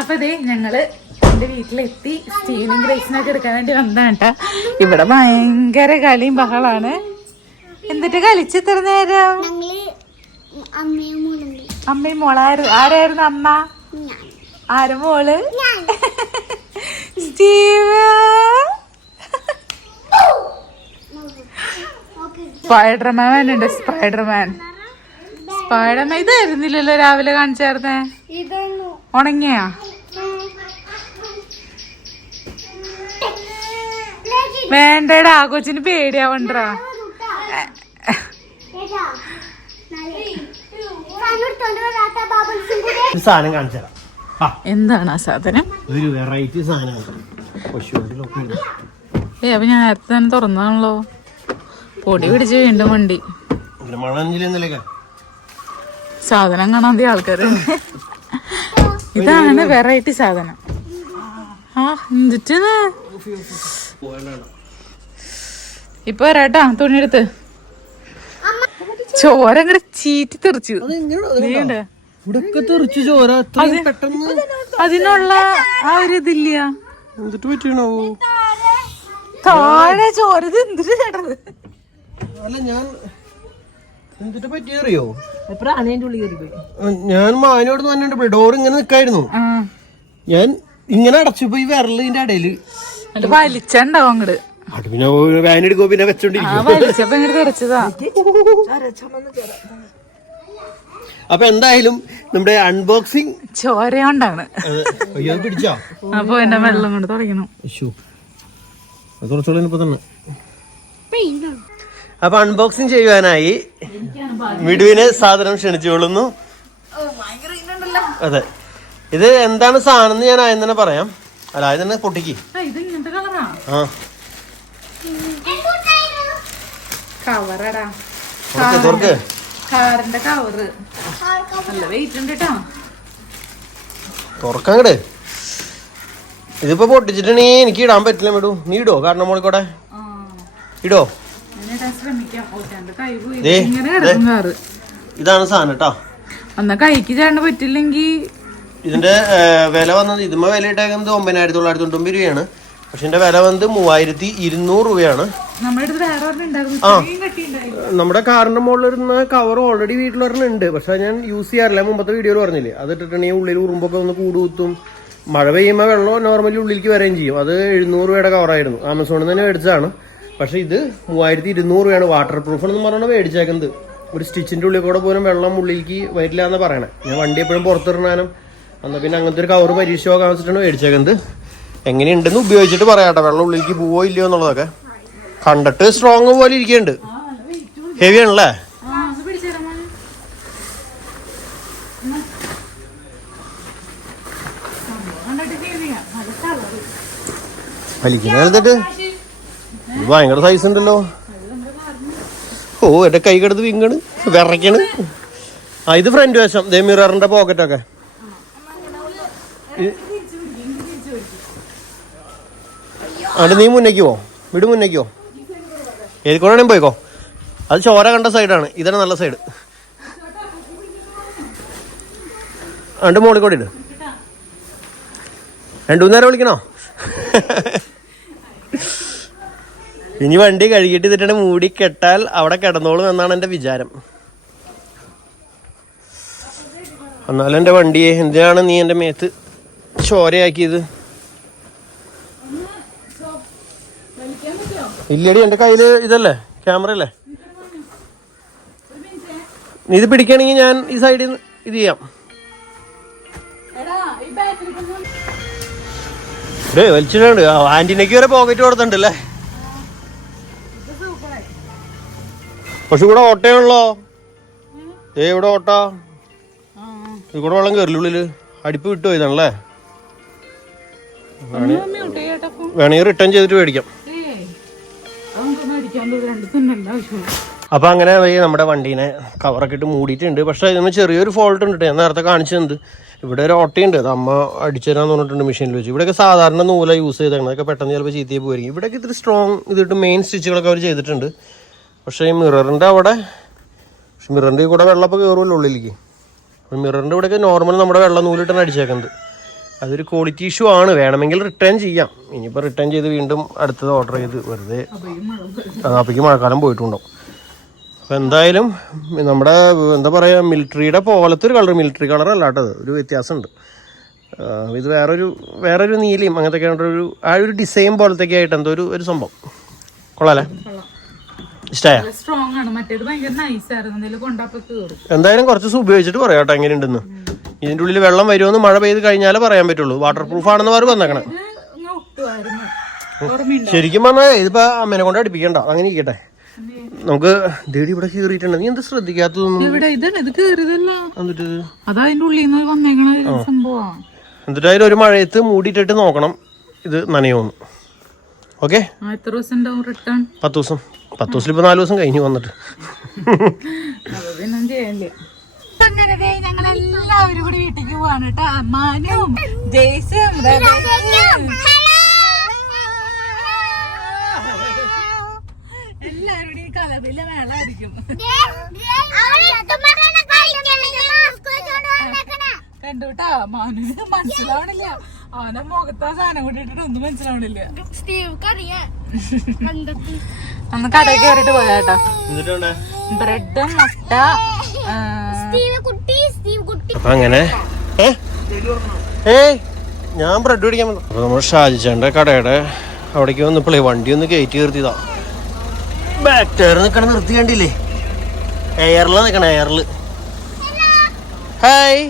അപ്പൊ ദേ ഞങ്ങൾ എന്റെ വീട്ടിലെത്തി സ്റ്റീനും ഗ്രേസിനൊക്കെ എടുക്കാൻ വേണ്ടി വന്നതാണ് കേട്ടാ ഇവിടെ ഭയങ്കര കളിയും ബഹളാണ്. എന്നിട്ട് കളിച്ച് ഇത്ര നേരം? അമ്മയും മോളായിരുന്നു ആരായിരുന്നു അമ്മ? ആര് മോൾ? സ്റ്റീവ്. സ്പൈഡർമാൻ ഉണ്ട് സ്പൈഡർമാൻ. സ്പൈഡർമാൻ ഇതായിരുന്നില്ലല്ലോ രാവിലെ കാണിച്ചായിരുന്നേ? ഇതൊന്നു. ഉണങ്ങിയാ? വേണ്ടടാ കൊച്ചിന് പേടിയാവണ്ടാ സാധനം കാണിച്ചു തരാം. ആ. എന്താണ് ആ സാധനം? ഒരു വെറൈറ്റി സാധനം ഏ അപ്പൊ ഞാൻ നേരത്തെ തന്നെ തുറന്നാണല്ലോ. പൊടി പിടിച്ച് വീണ്ടും വണ്ടി. മണഞ്ചിലെന്നല്ലേ സാധനം കാണാൻ ആൾക്കാര്. ഇതാണ് വെറൈറ്റി സാധനം. ആ എന്നിട്ട് ഇപ്പൊ വരാട്ടാ തുണിയെടുത്ത്. ചോര അങ്ങടെ ചീറ്റി തെറിച്ചു അതിനുള്ള ആ ഒരു ഇതില്ല. എന്നിട്ട് പറ്റണോ താഴെ ചോര ഇത് എന്തിനു ചേട്ടത് അല്ല ഞാൻ എന്നിട്ട് പറ്റിയറിയോ? പ്രാണിന്റെ ഉള്ളിൽ ഞാൻ മാനോട് തന്നെ ഡോർ ഇങ്ങനെ നിക്കായിരുന്നു. ഞാൻ ഇങ്ങനെ അടച്ചപ്പോ പോയി വിരലിന്റെ ഇടയിൽ വലിച്ചുണ്ടാവും അങ്ങട്. അത് പിന്നെ വാൻ എടുക്കുമ്പോ വെച്ചോണ്ടിരിക്കും. അപ്പൊ എന്തായാലും നമ്മുടെ അൺബോക്സിങ് ചോരയോണ്ടാണ്. പിടിച്ചോ? അപ്പൊ എന്റെ വെള്ളം കൊണ്ട് തുടങ്ങണം തന്നെ. അപ്പൊ അൺബോക്സിങ് ചെയ്യുവാനായി മിടുവിനെ സാധനം ക്ഷണിച്ചുകൊള്ളുന്നു. അതെ. ഇത് എന്താണ് സാധനം എന്ന് ഞാൻ ആദ്യം തന്നെ പറയാം. അല്ല ആദ്യം തന്നെ പൊട്ടിക്ക്. ആ കവറടാ. തുറക്ക് തുറക്ക്. കാറിന്റെ കവറ്. നല്ല വെയിറ്റ് ഉണ്ട് കേട്ടോ തുറക്കങ്ങട് ഇതിപ്പോ പൊട്ടിച്ചിട്ടുണ്ടെങ്കിൽ എനിക്ക് ഇടാൻ പറ്റില്ല മേഡു നീ ഇടോ? കാരണം മോളിക്കോടെ. കൂടെ ആ. ഇടോ? ഇതാണ് സാധനം കേട്ടോ എന്നാ കൈക്ക് ചേണ്ട പറ്റില്ലെങ്കിൽ ഇതിന്റെ വില വന്നത് ഇതുമ്മ വില ഇട്ടേക്കുന്നത് ഒമ്പതിനായിരത്തി തൊള്ളായിരത്തി തൊണ്ണൂറ് രൂപയാണ്. പക്ഷെ ഇതിന്റെ വില വന്നത് മൂവായിരത്തി ഇരുന്നൂറ് രൂപയാണ് ആ. നമ്മുടെ കാറിന്റെ മുകളിൽ ഇരുന്ന കവർ ഓൾറെഡി വീട്ടിലൊരെണ്ണം ഉണ്ട് പക്ഷെ ഞാൻ യൂസ് ചെയ്യാറില്ല. മുമ്പത്തെ വീഡിയോയിൽ പറഞ്ഞില്ലേ? അത് ഇട്ടിട്ടുണ്ടെങ്കിൽ ഉള്ളിൽ ഉറുമ്പൊക്കെ ഒന്ന് കൂടുകുത്തും മഴ പെയ്യുമ്പോൾ വെള്ളം നോർമലി ഉള്ളിലേക്ക് വരികയും ചെയ്യും. അത് എഴുന്നൂറ് രൂപയുടെ കവറായിരുന്നു ആമസോണിൽ നിന്ന് തന്നെ മേടിച്ചതാണ്. പക്ഷെ ഇത് മൂവായിരത്തി ഇരുന്നൂറ് രൂപയാണ് വാട്ടർ പ്രൂഫ് എന്ന് പറഞ്ഞാണ് മേടിച്ചേക്കുന്നത് ഒരു സ്റ്റിച്ചിന്റെ ഉള്ളിൽ കൂടെ പോലും വെള്ളം ഉള്ളിലേക്ക് വരില്ല എന്ന് പറയണേ ഞാൻ വണ്ടി എപ്പോഴും പുറത്തിറങ്ങാനും എന്നാൽ പിന്നെ അങ്ങനത്തെ ഒരു കവർ പരീക്ഷ നോക്കാൻ വെച്ചിട്ടാണ് മേടിച്ചേക്കുന്നത് എങ്ങനെയുണ്ടെന്ന് ഉപയോഗിച്ചിട്ട് പറയാട്ടോ വെള്ളം ഉള്ളിലേക്ക് പോവോ ഇല്ലയോ എന്നുള്ളതൊക്കെ കണ്ടിട്ട് സ്ട്രോങ് പോലെ ഇരിക്കുന്നുണ്ട് ഹെവി ആണല്ലേ ആ അത് പിടിച്ചേരാ മോനെ എന്നാ. സംഭവം കണ്ടിട്ട് feel ചെയ്യാം. നല്ല colour. വലിക്കുന്ന എടുത്തിട്ട് ഇത് ഭയങ്കര സൈസ് ഉണ്ടല്ലോ. ഓ എന്റെ കൈ കെടുത്ത് വിങ്ങണ് വിറയ്ക്കണ്. ആ ഇത് ഫ്രണ്ട് വശം. ദേ പോക്കറ്റൊക്കെ അവിടെ നീ മുന്നേക്ക് പോ. വിട് മുന്നേക്ക് പോ. ഏത് കൂടെ പോയിക്കോ. അത് ചോര കണ്ട സൈഡാണ് ഇതാണ് നല്ല സൈഡ് രണ്ട് മോളിൽ രണ്ടു നേരം വിളിക്കണോ? ഇനി വണ്ടി കഴുകിയിട്ട് ഇതിട്ട് മൂടി കെട്ടാൽ അവിടെ കിടന്നോളും എന്നാണ് എന്റെ വിചാരം. എന്നാലും എന്റെ വണ്ടിയെ എന്തിനാണ് നീ എന്റെ മേത്ത് ചോരയാക്കിയത്? ഇല്ലടി എന്റെ കയ്യിൽ ഇതല്ലേ ക്യാമറ അല്ലേ? നീ ഇത് പിടിക്കണമെങ്കിൽ ഞാൻ ഈ സൈഡിൽ നിന്ന് ഇത് ചെയ്യാം. വലിച്ചിട്ടുണ്ട് ആന്റിനയ്ക്ക് വരെ പോക്കറ്റ് കൊടുത്തിട്ടുണ്ടല്ലേ പക്ഷെ ഇവിടെ ഓട്ടയുള്ളോ ഏ ഇവിടെ ഓട്ട? ഇവിടെ വെള്ളം കയറില്ല ഉള്ളിൽ അടിപ്പ് വിട്ടു പോയതാണല്ലേ. വേണമെങ്കിൽ റിട്ടേൺ ചെയ്തിട്ട് മേടിക്കാം. അപ്പൊ അങ്ങനെ നമ്മുടെ വണ്ടീനെ കവറൊക്കെ ഇട്ട് മൂടിയിട്ടുണ്ട്. പക്ഷെ ഇതിന് ചെറിയൊരു ഫോൾട്ട് ഉണ്ട്. ഞാൻ നേരത്തെ കാണിച്ചത് ഇവിടെ ഒരു ഓട്ടയുണ്ട്. അത് അമ്മ അടിച്ചു തരാന്ന് പറഞ്ഞിട്ടുണ്ട് മെഷീനിൽ വെച്ച്. ഇവിടെയൊക്കെ സാധാരണ നൂല യൂസ് ചെയ്തേക്കണം അതൊക്കെ പെട്ടെന്ന് ചിലപ്പോൾ ചീത്തയെ പോയിരിക്കും. ഇവിടെയൊക്കെ ഇത്തിരി സ്ട്രോങ് ഇതിട്ട് മെയിൻ സ്റ്റിച്ചുകളൊക്കെ അവർ ചെയ്തിട്ടുണ്ട്. പക്ഷേ ഈ മിററിന്റെ അവിടെ പക്ഷെ മിററിന്റെ കൂടെ വെള്ളമൊക്കെ കയറുമല്ലോ ഉള്ളിലേക്ക്. അപ്പോൾ മിററിന്റെ ഇവിടെയൊക്കെ നോർമൽ നമ്മുടെ വെള്ളം നൂലിട്ടാണ് അടിച്ചേക്കുന്നത്. അതൊരു ക്വാളിറ്റി ഇഷ്യൂ ആണ്. വേണമെങ്കിൽ റിട്ടേൺ ചെയ്യാം. ഇനിയിപ്പോൾ റിട്ടേൺ ചെയ്ത് വീണ്ടും അടുത്തത് ഓർഡർ ചെയ്ത് വെറുതെ. അപ്പോഴേക്ക് മഴക്കാലം പോയിട്ടുണ്ടാവും. അപ്പോൾ എന്തായാലും നമ്മുടെ എന്താ പറയുക മിലിറ്ററിയുടെ പോലത്തെ ഒരു കളർ മിലിറ്ററി കളർ അല്ലാട്ടത്. ഒരു വ്യത്യാസമുണ്ട്. ഇത് വേറൊരു വേറൊരു നീലയും അങ്ങനത്തെ ഒരു ആ ഒരു ഡിസൈൻ പോലത്തെയൊക്കെ ആയിട്ട് എന്തോ ഒരു ഒരു സംഭവം. കൊള്ളാലേ കൊള്ളാം. ഇഷ്ടമായ സ്ട്രോങ് ആണ്. മറ്റേത് ഭയങ്കര നൈസ് ആയിരുന്നു. കൊണ്ടപ്പോ കേറും. എന്തായാലും കുറച്ച് ദിവസം ഉപയോഗിച്ചിട്ട് പറയാം കേട്ടോ എങ്ങനെയുണ്ടെന്ന്. ഇതിന്റെ ഉള്ളിൽ വെള്ളം വരുമെന്ന് മഴ പെയ്ത് കഴിഞ്ഞാലേ പറയാൻ പറ്റുള്ളൂ. വാട്ടർ പ്രൂഫ് ആണെന്ന് പറഞ്ഞ് വന്നേക്കണേ. ശരിക്കും പറഞ്ഞാൽ ഇതിപ്പോ അമ്മേനെ കൊണ്ട് അടുപ്പിക്കണ്ട. അങ്ങനെ ഇരിക്കട്ടെ. നമുക്ക് ദേടി ഇവിടെ കീറിയിട്ടുണ്ട്. നീ എന്ത് ശ്രദ്ധിക്കാത്തതൊന്നും. ഇവിടെ ഇതാണ്. ഇത് കേറിയതല്ല. എന്നിട്ട് അതാ അതിന്റെ ഉള്ളിൽ നിന്ന് വന്നേക്കണ എന്നിട്ട് അതിൽ ഒരു മഴയത്ത് മൂടിയിട്ടിട്ട് നോക്കണം. ഇത് നനയോന്ന് ഓക്കെ? ആ എത്ര ദിവസം ഉണ്ടാവും റിട്ടേൺ പത്ത് ദിവസം. പത്ത് ദിവസം ഇപ്പൊ നാല് ദിവസം കഴിഞ്ഞു വന്നിട്ട്. അങ്ങനെ ഞങ്ങൾ എല്ലാവരും കൂടി വീട്ടിലേക്ക് പോവാണ് കേട്ടോ. അമ്മാനും ജയ്സും കണ്ടുട്ടാ മാനുവിന് മനസ്സിലാവണില്ല. അവനെ മുഖത്താ സാധനം കൂടി ഇട്ടിട്ട് ഒന്നും മനസ്സിലാവണില്ല. ഒന്ന് കടയിൽ കയറിട്ട് പോയാട്ടോ എന്നിട്ട് ബ്രെഡ് മുട്ട അപ്പൊ അങ്ങനെ? ഏ? ഞാൻ ബ്രെഡ് പിടിക്കാൻ വന്നു. അപ്പൊ നമ്മൾ ഷാജിച്ചേണ്ട കടയുടെ അവിടേക്ക് വന്നപ്പോളേ വണ്ടി ഒന്ന് കയറ്റി നിർത്തിയതാ. ബാക്ക് ടയർ നിക്കണ നിർത്തി കണ്ടില്ലേ? എയറിലാ നിക്കണ എയറിൽ ഹായ്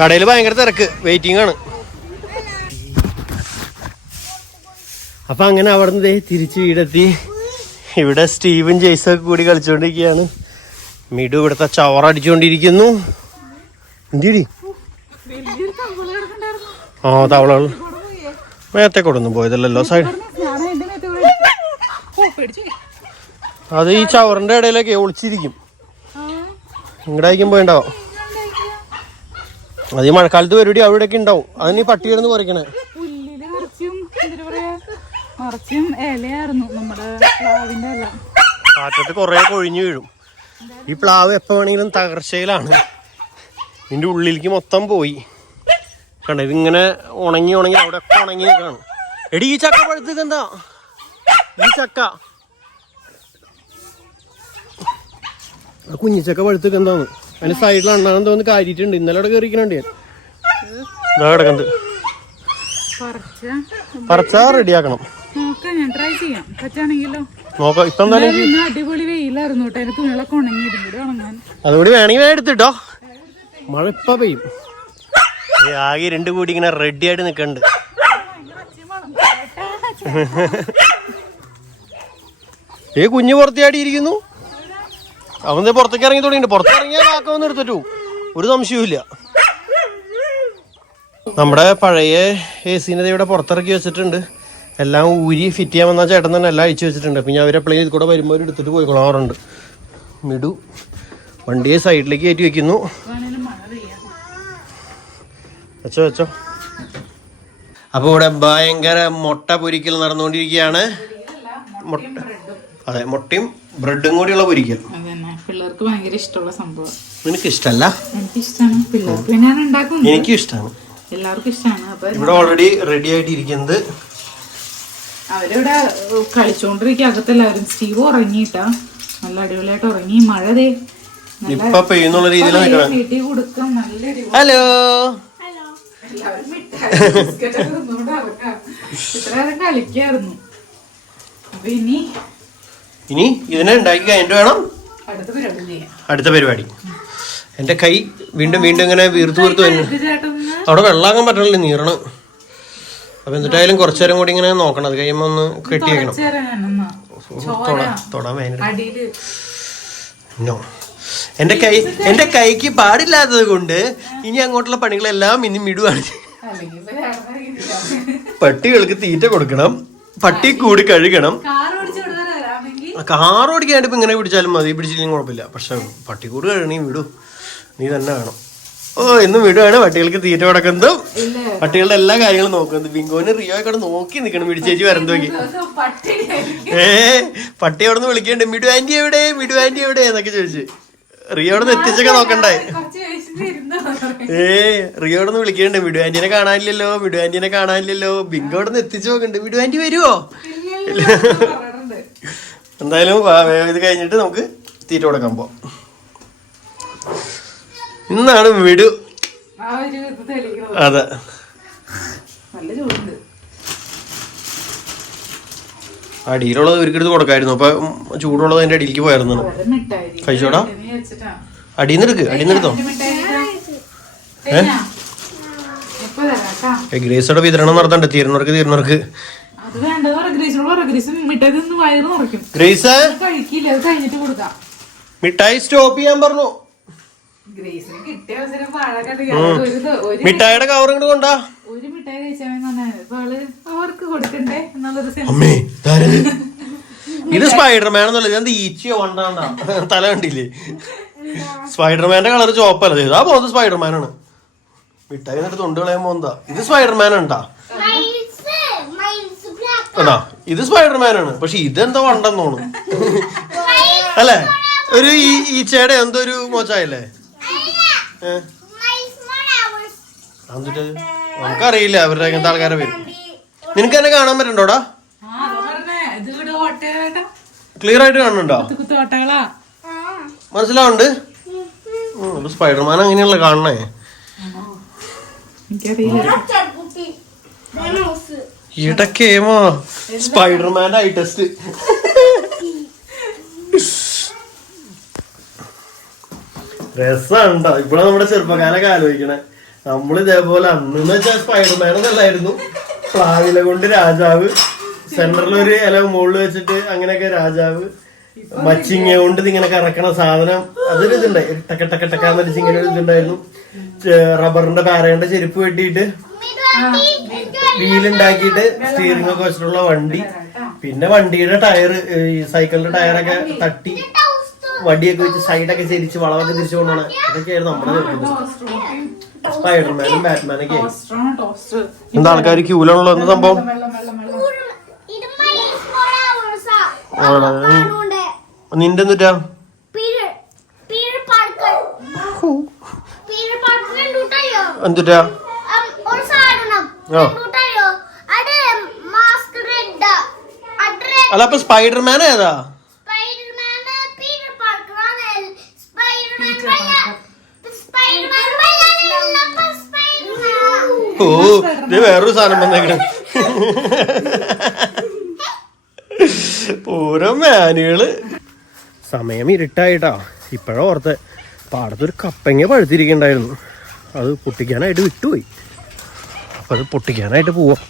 കടയിൽ ഭയങ്കര തിരക്ക്. വെയിറ്റിംഗ് ആണ്. അപ്പൊ അങ്ങനെ അവിടുന്ന് ദേ തിരിച്ച് വീടെത്തി. ഇവിടെ സ്റ്റീവൻ ജെയ്സൊക്കെ കൂടി കളിച്ചുകൊണ്ടിരിക്കുകയാണ് മിഡു ഇവിടുത്തെ ചവർ അടിച്ചുകൊണ്ടിരിക്കുന്നു എന്തിടി. ആ തവളകൾ. മേത്തെ കൊടുന്നു പോയതല്ലോ സൈഡ് അത് ഈ ചവറിന്റെ ഇടയിലൊക്കെ ഒളിച്ചിരിക്കും. ഇങ്ങടെ ഇങ്ങടായിരിക്കും പോയിണ്ടാവും. അത് ഈ മഴക്കാലത്ത് പരിപാടി അവിടെയൊക്കെ ഉണ്ടാവും. അതിന് ഈ പട്ടി കിടന്ന് കുറയ്ക്കണേ പുല്ലിൽ നിറച്ചും എന്താ പറയാ നിറച്ചും ഇലയായിരുന്നു നമ്മുടെ പ്ലാവിന്റെ ഇല. കാറ്റത്ത് കുറേ കൊഴിഞ്ഞു വീഴും. ഈ പ്ലാവ് എപ്പോ വേണമെങ്കിലും തകർച്ചയിലാണ്. ഇതിന്റെ ഉള്ളിലേക്ക് മൊത്തം പോയി. കണ്ട ഇതിങ്ങനെ ഉണങ്ങി ഉണങ്ങി അവിടെ ഒക്കെ ഉണങ്ങി കാണും എടി ഈ ചക്ക പഴുത്തത് എന്താ? ഈ ചക്ക. കുഞ്ഞിച്ചക്ക പഴുത്തത് എന്താന്ന്? അതിന്റെ സൈഡിൽ അണ്ണാന്ന് തോന്നുന്നു കാര്യിട്ടുണ്ട്. ഇന്നലെ അവിടെ കയറിക്കണുണ്ട് ഞാൻ. ഇതാ കിടക്കുന്നത് പറച്ച പറിച്ചാ റെഡിയാക്കണം നോക്കാം ഞാൻ ട്രൈ ചെയ്യാം. നോക്കാം ഇപ്പം ഇന്ന് അടിപൊളി വെയിലായിരുന്നു കേട്ടോ. അതിന്റെ തുണികളൊക്കെ ഉണങ്ങിയിരുന്നു കൂടി ഉണങ്ങാൻ. അതുകൂടി വേണമെങ്കിൽ എടുത്തിട്ടോ മഴ ഇപ്പൊ പെയ്യും. ഈ ആകെ രണ്ടു കൂടി ഇങ്ങനെ റെഡി ആയിട്ട് നിക്കണ്ട്. ഏ കുഞ്ഞ് പുറത്തിയാടി ഇരിക്കുന്നു. അവൻ പുറത്തേക്ക് ഇറങ്ങി തുടങ്ങിയിട്ട് പുറത്തിറങ്ങിയാൽ കാക്കവന്ന് എടുത്തിട്ടു. ഒരു സംശയവും നമ്മുടെ പഴയ എ സീനെ ഇവിടെ പുറത്തിറക്കി വെച്ചിട്ടുണ്ട്. എല്ലാം ഊരി ഫിറ്റ് ചെയ്യാൻ വന്ന ചേട്ടൻ തന്നെ എല്ലാം അയച്ചു വെച്ചിട്ടുണ്ട്. പിന്നെ അവരെ പ്ലെയിൻ കൂടെ വരുമ്പോൾ എടുത്തിട്ട് പോയി പോയിക്കൊള്ളാറുണ്ട് മിടു വണ്ടിയെ സൈഡിലേക്ക് കയറ്റി വെക്കുന്നു. വെച്ചോ വെച്ചോ. അപ്പോൾ ഇവിടെ ഭയങ്കര മുട്ട പൊരിക്കൽ നടന്നുകൊണ്ടിരിക്കുകയാണ്. മുട്ട അതെ മുട്ടയും ബ്രെഡും കൂടിയുള്ള പൊരിക്കൽ. പിള്ളേർക്ക് ഭയങ്കര ഇഷ്ടമുള്ള സംഭവം. നിനക്ക് ഇഷ്ടമല്ല എനിക്ക് ഇഷ്ടമാണ് എല്ലാവർക്കും ഇഷ്ടമാണ് ഇവിടെ ഓൾറെഡി റെഡി ആയിട്ട് ഇരിക്കുന്നത് അവരിവിടെ കളിച്ചോണ്ടിരിക്കും. കളിച്ചോണ്ടിരിക്കുക അകത്തെല്ലാവരും സ്റ്റീവ് ഉറങ്ങിയിട്ടാ. നല്ല അടിപൊളിയായിട്ട് ഉറങ്ങി. മഴ ദേ. ഇപ്പൊ പെയ്യുന്നുള്ള രീതിയിൽ ഹലോ. കളിക്കായിരുന്നു. ഇനി ഇനി ഇതിനെ ഉണ്ടാക്കി കഴിഞ്ഞിട്ട് വേണം അടുത്ത പരിപാടി എന്റെ അടുത്ത പരിപാടി. എന്റെ കൈ വീണ്ടും വീണ്ടും ഇങ്ങനെ വീർത്തു വീർത്തു അവിടെ വെള്ളാകാൻ പറ്റണില്ല നീറണം. അപ്പൊ എന്നിട്ടായാലും കുറച്ചേരം കൂടി ഇങ്ങനെ നോക്കണം. അത് കഴിയുമ്പോ ഒന്ന് കെട്ടി വെക്കണം തൊടാൻ നോ എന്റെ കൈ എന്റെ കൈക്ക് പാടില്ലാത്തത് കൊണ്ട് ഇനി അങ്ങോട്ടുള്ള പണികളെല്ലാം ഇനി മിടുവാണ്. പട്ടികൾക്ക് തീറ്റ കൊടുക്കണം. പട്ടി കൂടി കഴുകണം. കാറോടിക്കാണ്ട് കാർ ഓടിക്കാണ്ട് ഇപ്പൊ ഇങ്ങനെ പിടിച്ചാലും മതി. പിടിച്ചില്ലെങ്കിൽ കുഴപ്പമില്ല. പക്ഷെ പട്ടിക്കൂട് കഴുകണേ വിടൂ നീ തന്നെ വേണം. ഓ ഇന്ന് വിടുവാണ്. പട്ടികൾക്ക് തീറ്റ കൊടുക്കുന്നതും പട്ടികളുടെ എല്ലാ കാര്യങ്ങളും നോക്കുന്നത്. ബിങ്കോന് റിയോ ഒക്കെ നോക്കി നിൽക്കണം. വിടിച്ചേച്ചി വരം നോക്കി. പട്ടിണിയായിരിക്കും ഏ പട്ടി അവിടെ നിന്ന് വിളിക്കണ്ട് മിഡു ആന്റി എവിടെ? മിഡു ആന്റി എവിടെ? എന്നൊക്കെ ചോദിച്ചു. റിയോ അവിടെ നിന്ന് എത്തിച്ചൊക്കെ നോക്കണ്ടേ ഏ റിയോടെ ഒന്ന് വിളിക്കണ്ട് മിഡു ആന്റിനെ കാണാനില്ലല്ലോ. മിഡു ആന്റിനെ കാണാനില്ലല്ലോ. ബിങ്കോ അവിടെ നിന്ന് എത്തിച്ചു നോക്കണ്ട് മിഡു ആന്റി വരുവോ എന്തായാലും ഇത് കഴിഞ്ഞിട്ട് നമുക്ക് തീറ്റ കൊടുക്കാൻ പോവാം. ഇന്നാണ് വിടു. അതെ. അടിയിലുള്ളത് ഒരിക്കലും കൊടുക്കായിരുന്നു. അപ്പൊ ചൂടുള്ളത് അതിന്റെ അടിയിലേക്ക് മിഠായി. കഴിച്ചോടാ? ഇപ്പൊ തരാം കേട്ടാ. ഗ്രേസോടെ വിതരണം നടത്തണ്ട? തീരുന്നവർക്ക് തീരുന്നവർക്ക്. ഗ്രേസ് മിഠായി സ്റ്റോപ്പ് ചെയ്യാൻ പറഞ്ഞു. ഗ്രേസിന് കിട്ടിയ അവസരം പാഴാക്കാണ്ട് ഒരു മിഠായിയുടെ കവർ ഇങ്ങോട്ട് കൊണ്ടാ. ഒരു മിഠായി കഴിച്ചാൽ ഇപ്പൊ അവർക്ക് കൊടുക്കണ്ടേ എന്നുള്ളൊരു അമ്മേ? ഇത് സ്പൈഡർമാൻ എന്നല്ല? ഞാൻ ഈച്ചയോ വണ്ടാണ്ടാ? തല കണ്ടില്ലേ? സ്പൈഡർമാന്റെ കളർ ചോപ്പല്ല ഇതാ പോകുന്നത് സ്പൈഡർമാൻ ആണ്. മിഠായി എന്നിട്ട് തൊണ്ട് കളയാൻ പോകുന്നതാ. ഇത് സ്പൈഡർമാൻ ഉണ്ടാ? അതാ ഇത് സ്പൈഡർമാൻ ആണ്. പക്ഷെ ഇതെന്താ വണ്ടെന്ന് തോന്നുന്നു? അല്ലേ? ഒരു ഈ ഈച്ചയുടെ എന്തോ ഒരു മോച്ചായല്ലേ? നമുക്കറിയില്ല അവരുടെ അങ്ങനത്തെ ആൾക്കാരെ പേര്. നിനക്ക് എന്നെ കാണാൻ പറ്റണ്ടോടാ? ക്ലിയർ ആയിട്ട് കാണുന്നുണ്ടോ? മനസ്സിലാവുണ്ട് സ്പൈഡർമാൻ അങ്ങനെയുള്ള കാണണേ. ഇടക്കേമോ സ്പൈഡർമാൻ ഐ ടെസ്റ്റ് രസമുണ്ടോ? ഇവിടെ നമ്മുടെ ചെറുപ്പക്കാരൊക്കെ ആലോചിക്കണേ. നമ്മൾ ഇതേപോലെ അന്ന് വെച്ചാൽ സ്പൈഡർമാൻ എന്നല്ലായിരുന്നു. പ്ലാവില കൊണ്ട് രാജാവ് സെന്ററിൽ ഒരു ഇല മുകളിൽ വെച്ചിട്ട് അങ്ങനെയൊക്കെ രാജാവ് മച്ചിങ്ങ കൊണ്ട് ഇങ്ങനെ കറക്കണ സാധനം. അതൊരു ഇതുണ്ടായി ടക്ക ടക്ക ടക്കാന്ന് വെച്ച് ഇങ്ങനെ ഒരു ഇതുണ്ടായിരുന്നു. റബ്ബറിന്റെ പാരയുടെ ചെരുപ്പ് വെട്ടിയിട്ട് വീലുണ്ടാക്കിയിട്ട് സ്റ്റിയറിംഗ് ഒക്കെ വെച്ചിട്ടുള്ള വണ്ടി. പിന്നെ വണ്ടിയുടെ ടയർ ഈ സൈക്കിളിന്റെ ടയറൊക്കെ തട്ടി. വടിയൊക്കെ വെച്ച് സൈഡൊക്കെ ചെരിച്ച് വളവൊക്കെ തിരിച്ചു കൊണ്ടാണ് അതൊക്കെയായിരുന്നു നമ്മുടെ സ്പൈഡർമാനും ബാറ്റ്മാനൊക്കെ. എന്താ ആൾക്കാർ ക്യൂലാണല്ലോ എന്ത് സംഭവം? നിന്റെ എന്നിട്ടാ? എന്തിട്ടാ? അത് അല്ല അപ്പൊ സ്പൈഡർമാൻ ഏതാ സ്പൈഡർമാൻ പീറ്റർ പാർക്കർ ആണ് സ്പൈഡർമാൻ സ്പൈഡർമാൻ വയ്യാതെയുള്ളപ്പോ സ്പൈഡർമാൻ ഓ ഇത് വേറൊരു സാധനം വന്നേക്കണം. ഓരോ മാനുകൾ. സമയം ഇരുട്ടായിട്ടാ. ഇപ്പോഴാ ഓർത്ത്. പാടത്തൊരു കപ്പങ്ങ പഴുത്തിരിക്കണ്ടായിരുന്നു. അത് പൊട്ടിക്കാനായിട്ട് വിട്ടുപോയി. അപ്പൊ അത് പൊട്ടിക്കാനായിട്ട് പോവാം.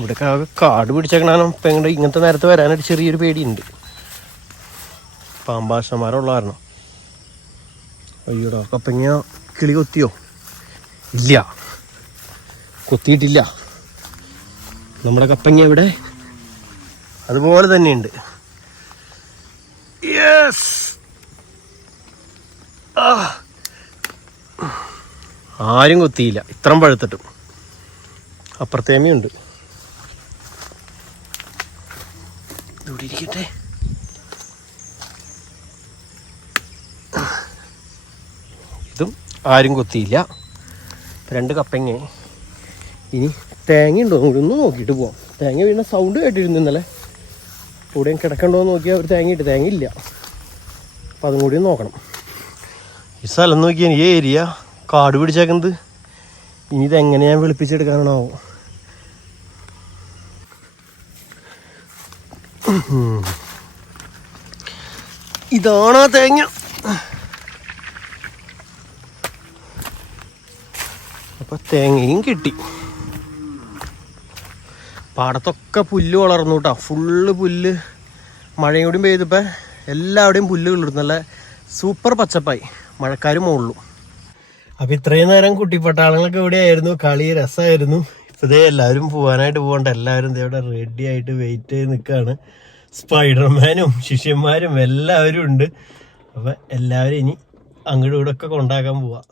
ഇവിടെ കാട് പിടിച്ചേക്കണാനും ഇപ്പം ഇങ്ങോട്ട് ഇങ്ങനത്തെ നേരത്തെ വരാനായിട്ട് ചെറിയൊരു പേടിയുണ്ട്. പാമ്പാശന്മാരുള്ള കാരണം അയ്യോടാ കപ്പങ്ങ കിളി കൊത്തിയോ? ഇല്ല. കൊത്തിയിട്ടില്ല. നമ്മുടെ കപ്പങ്ങ എവിടെ അതുപോലെ തന്നെയുണ്ട്. യെസ് ആരും കൊത്തിയില്ല. ഇത്രയും പഴുത്തിട്ടും. അപ്പുറത്തേമയുണ്ട്. ഇവിടെ ഇരിക്കട്ടെ ഇതും ആരും കൊത്തിയില്ല. രണ്ട് കപ്പങ്ങ. ഇനി തേങ്ങ ഉണ്ടോ ഒന്ന് നോക്കിയിട്ട് പോവാം. തേങ്ങ വീണ സൗണ്ട് കേട്ടിരുന്നു ഇന്നലെ. കൂടെ കിടക്കണ്ടോ നോക്കിയാൽ ഒരു തേങ്ങ ഇട്ട്. തേങ്ങ ഇല്ല. അപ്പം അതും കൂടി നോക്കണം. ഈ സ്ഥലം നോക്കിയാൽ ഈ ഏരിയ. കാട് പിടിച്ചേക്കുന്നത് ഇനി ഇതെങ്ങനെ ഞാൻ വെളുപ്പിച്ചെടുക്കാനാണോ ആ തേങ്ങ. അപ്പൊ തേങ്ങയും കിട്ടി. പാടത്തൊക്കെ പുല്ല് വളർന്നു കേട്ടോ ഫുള്ള് പുല്ല് മഴയും കൂടി പെയ്തപ്പോൾ എല്ലാവിടെയും പുല്ല് കിളിർന്നു. നല്ല സൂപ്പർ പച്ചപ്പായി. മഴക്കാരും മുകളിലും. അപ്പോൾ ഇത്രയും നേരം കുട്ടിപ്പട്ടാളങ്ങളൊക്കെ ഇവിടെ ആയിരുന്നു കളി രസമായിരുന്നു ഇതേ എല്ലാവരും പോകാനായിട്ട് പോകണ്ട എല്ലാവരും ഇവിടെ റെഡി ആയിട്ട് വെയിറ്റ് ചെയ്ത് നിൽക്കുകയാണ് സ്പൈഡർമാനും ശിഷ്യന്മാരും എല്ലാവരും ഉണ്ട്. അപ്പം എല്ലാവരും ഇനി അങ്ങോട്ടും ഇവിടെ ഒക്കെ കൊണ്ടാക്കാൻ പോവാം.